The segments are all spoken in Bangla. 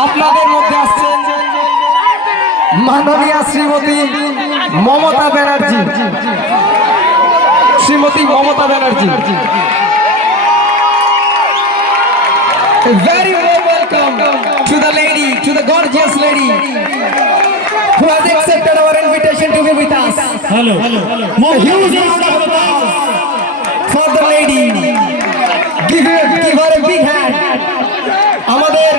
আপনাদের মধ্যে আসছেন মাননীয় Shrimati Mamata Banerjee. Shrimati Mamata Banerjee, a very warm welcome to the lady, to the gorgeous lady who has accepted our invitation to be with us. Hello. A huge round of applause for the lady. Give her a big hand. আমাদের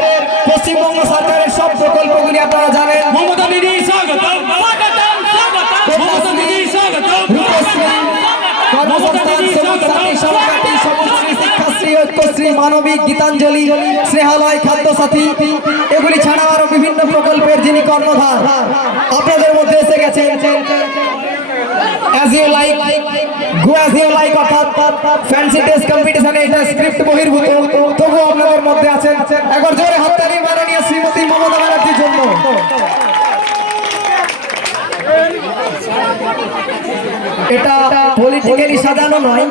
পশ্চিমবঙ্গ সরকারের সব প্রকল্পগুলি আপনারা জানেন। মমতা দিদি স্বাগতম, স্বাগতম, স্বাগতম। মমতা দিদি স্বাগতম। কর্মসংস্থান, শ্রমিক সাথী, সহপাঠী, সবুজশ্রী, শিক্ষাশ্রী, ঐক্যশ্রী, মানবিক, গীতাঞ্জলি, স্নেহালয়, খাদ্য সাথী, এগুলি ছাড়া আরো বিভিন্ন প্রকল্পের যিনি কর্ণধার আপনাদের মধ্যে এসে গেছেন। As you like, go as you like, অর্থাৎ ফ্যান্সি টেস্ট কম্পিটিশনে এটা স্ক্রিপ্ট বহির্ভূত, তবু আপনাদের মধ্যে আছেন। একবার জোরে হাততালি মাননীয় শ্রীমতী মমতা ব্যানার্জির জন্য। এটা পলিটিক্যালি সাজানো নয়,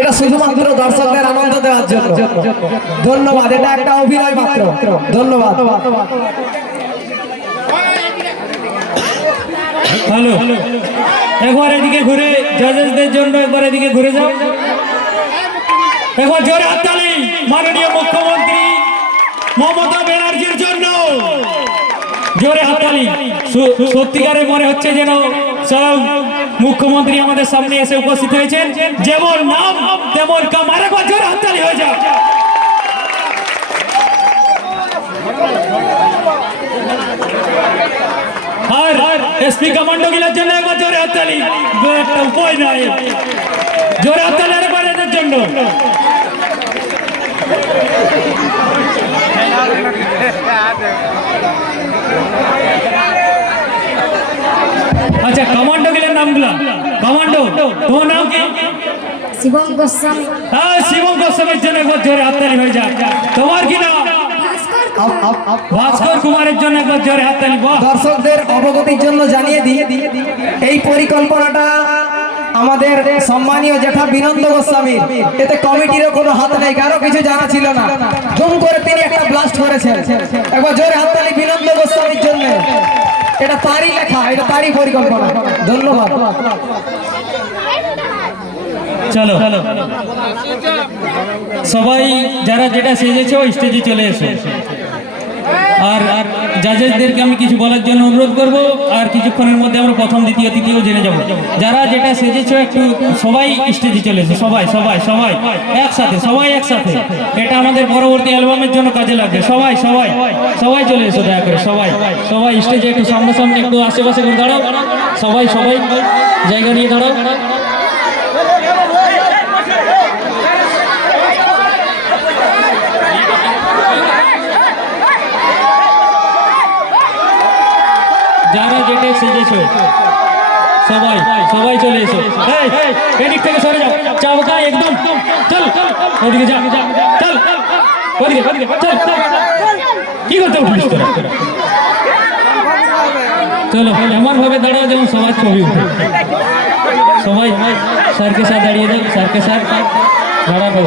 এটা শুধুমাত্র দর্শকদের আনন্দ দেওয়ার জন্য। ধন্যবাদ, এটা একটা অভিনয় মাত্র। ধন্যবাদ। হ্যালো, একবার এদিকে ঘুরে জাজেসদের জন্য একবার এদিকে ঘুরে যাও। একবার জোরে হাততালি মাননীয় মুখ্যমন্ত্রী মমতা ব্যানার্জির জন্য। জোরে হাততালি। সত্যিকারে মনে হচ্ছে যেন সব মুখ্যমন্ত্রী আমাদের সামনে এসে উপস্থিত হয়েছেন। যেমন নাম তেমন কাম। আরেকবার জোরে হাততালি হয়ে যাও। আর এসপি কমান্ডো গিলার জন্য একবার জোরে হাততালি। একটা উপায় নাই, জোরে হাততালি আরেকবার এদের জন্য। আচ্ছা, কমান্ডো গিলার নামগুলা। কমান্ডো, তোমার নাম কি? শিবম গোস্বামী। হ্যাঁ, শিবম গোস্বামীর জন্য একবার জোরে হাততালি হয়ে যাক। তোমার কি নাম? ভাস্কর কুমারের জন্য একবার জোরে হাততালি। দর্শকদের অবগতির জন্য জানিয়ে দিই, এই পরিকল্পনাটা আমাদের সম্মানীয় জেঠা বিনন্দ গোস্বামীর। এতে কমিটিরও কোনো হাত নেই, কারো কিছু জানা ছিল না। জুম করে তিনি একটা ব্লাস্ট করেছেন। একবার জোরে হাততালি বিনন্দ গোস্বামীর জন্য। এটা তারই লেখা, এটা তারই পরিকল্পনা। ধন্যবাদ। চলো সবাই যারা যেটা সেজেছে স্টেজে চলে এসো। আর জাজেসদেরকে আমি কিছু বলার জন্য অনুরোধ করব। আর কিছুক্ষণের মধ্যে আমরা প্রথম দ্বিতীয় তৃতীয় জেনে যাব। যারা যেটা সেজেছো একটু সবাই স্টেজে চলে এসো। সবাই সবাই সবাই একসাথে, সবাই একসাথে। এটা আমাদের পরবর্তী অ্যালবামের জন্য কাজে লাগবে। সবাই সবাই সবাই চলে এসো দয়া করে। সবাই সবাই স্টেজে একটু সামনাসামনি একটু আশেপাশে করে দাঁড়াও। সবাই সবাই জায়গা নিয়ে দাঁড়াও। যারা যেটা সেজেছো সবাই সবাই চলে এসো। এদিক থেকে সরে যাও। চাবকা একদম চল, ওদিকে যা, চল ওদিকে চল। কি করতে উঠিস তোরা? চলো এমন ভাবে দাঁড়াও যেমন সবার ছবি উঠে। সবাই স্যারকে সাথ দাঁড়িয়ে যাও। স্যারকে স্যার দাঁড়াবো।